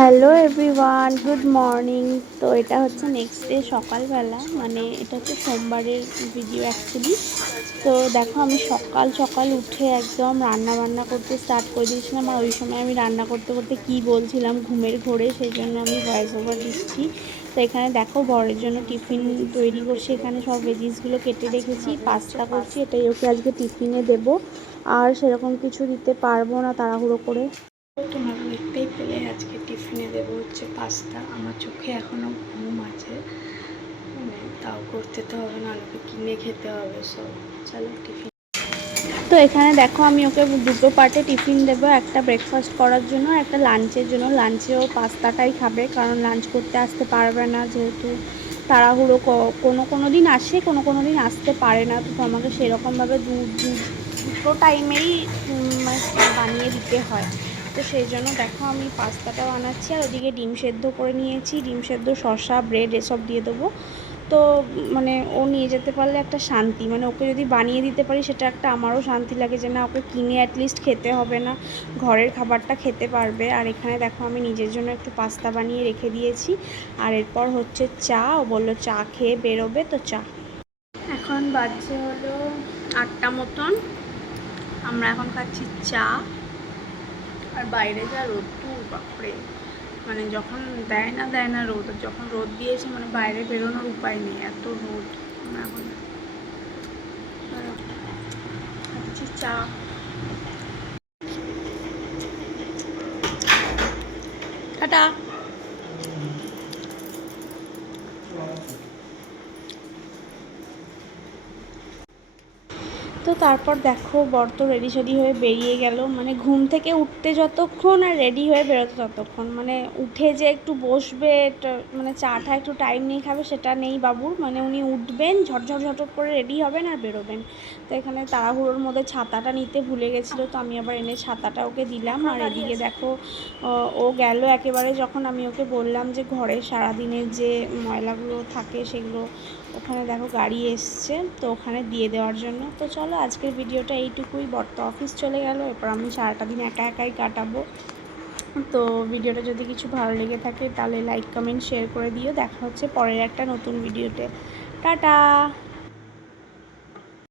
Hello everyone, good morning. তো এটা হচ্ছে নেক্সট ডে সকালবেলা, মানে এটা হচ্ছে সোমবারের ভিডিও অ্যাকচুয়ালি। তো দেখো আমি সকাল সকাল উঠে একদম রান্না বান্না করতে স্টার্ট করে দিয়েছিলাম। আর ওই সময় আমি রান্না করতে করতে কী বলছিলাম ঘুমের ঘোরে, সেই জন্য আমি ভয়েস ওভার দিচ্ছি। তো এখানে দেখো বরের জন্য টিফিন তৈরি করছি। এখানে সব ভেজিসগুলো কেটে রেখেছি, পাস্তা করছি, এটাই ওকে আজকে টিফিনে দেবো। আর সেরকম কিছু দিতে পারবো না তাড়াহুড়ো করে। তোমরা দেখতেই পেলে আজকে টিফিনে দেবো হচ্ছে পাস্তা। আমার চোখে এখনও ঘুম আছে, মানে তাও করতে তো হবে, না ওকে কিনে খেতে হবে। সব চলো টিফিন। তো এখানে দেখো আমি ওকে দুটো পার্টে টিফিন দেবো, একটা ব্রেকফাস্ট করার জন্য আর একটা লাঞ্চের জন্য। লাঞ্চে ও পাস্তাটাই খাবে, কারণ লাঞ্চ করতে আসতে পারবে না, যেহেতু তাড়াহুড়ো কোনো দিন আসে, কোনো দিন আসতে পারে না। তো আমাকে সেরকমভাবে দুটো টাইমেরই বানিয়ে দিতে হয়। তো সেই জন্য দেখো আমি পাস্তাটা বানাচ্ছি, আর ওদিকে ডিম সেদ্ধ করে নিয়েছি। ডিম সেদ্ধ, শসা, ব্রেড এসব দিয়ে দেবো। তো মানে ও নিয়ে যেতে পারলে একটা শান্তি, মানে ওকে যদি বানিয়ে দিতে পারি সেটা একটা আমারও শান্তি লাগে, যে না ওকে কিনে অ্যাটলিস্ট খেতে হবে না, ঘরের খাবারটা খেতে পারবে। আর এখানে দেখো আমি নিজের জন্য একটু পাস্তা বানিয়ে রেখে দিয়েছি। আর এরপর হচ্ছে চা, ও বললো চা খেয়ে বেরোবে, তো চা। এখন বাজছে হলো 8টা মতন, আমরা এখন খাচ্ছি চা। আর বাইরে যা রোদ্দুর, বাপরে, মানে যখন দেয় না রোদ, যখন রোদ দিয়েছে মানে বাইরে বেরোনোর উপায় নেই, এত রোদ। আমরা এখন খাচ্ছি চা। টাটা। তো তারপর দেখো বর তো রেডি সেডি হয়ে বেরিয়ে গেল, মানে ঘুম থেকে উঠতে যতক্ষণ আর রেডি হয়ে বেরোতে ততক্ষণ, মানে উঠে যে একটু বসবে, মানে চাটা একটু টাইম নিয়ে খাবে সেটা নেই বাবুর। মানে উনি উঠবেন, ঝটঝট করে রেডি হবেন আর বেরোবেন। তো এখানে তাড়াহুড়োর মধ্যে ছাতাটা নিতে ভুলে গেছিলো, তো আমি আবার এনে ছাতাটা ওকে দিলাম। আর এদিকে দেখো ও গেল একেবারে, যখন আমি ওকে বললাম যে ঘরে সারাদিনের যে ময়লাগুলো থাকে সেগুলো, ওখানে দেখো গাড়ি এসছে তো ওখানে দিয়ে দেওয়ার জন্য। তো চলো আজকের ভিডিওটা এইটুকুই। বর তো অফিস চলে গেল, এরপর আমি সারাটা দিন একা একাই কাটাবো। তো ভিডিওটা যদি কিছু ভালো লেগে থাকে তাহলে লাইক কমেন্ট শেয়ার করে দিও। দেখা হচ্ছে পরের একটা নতুন ভিডিওতে। টাটা।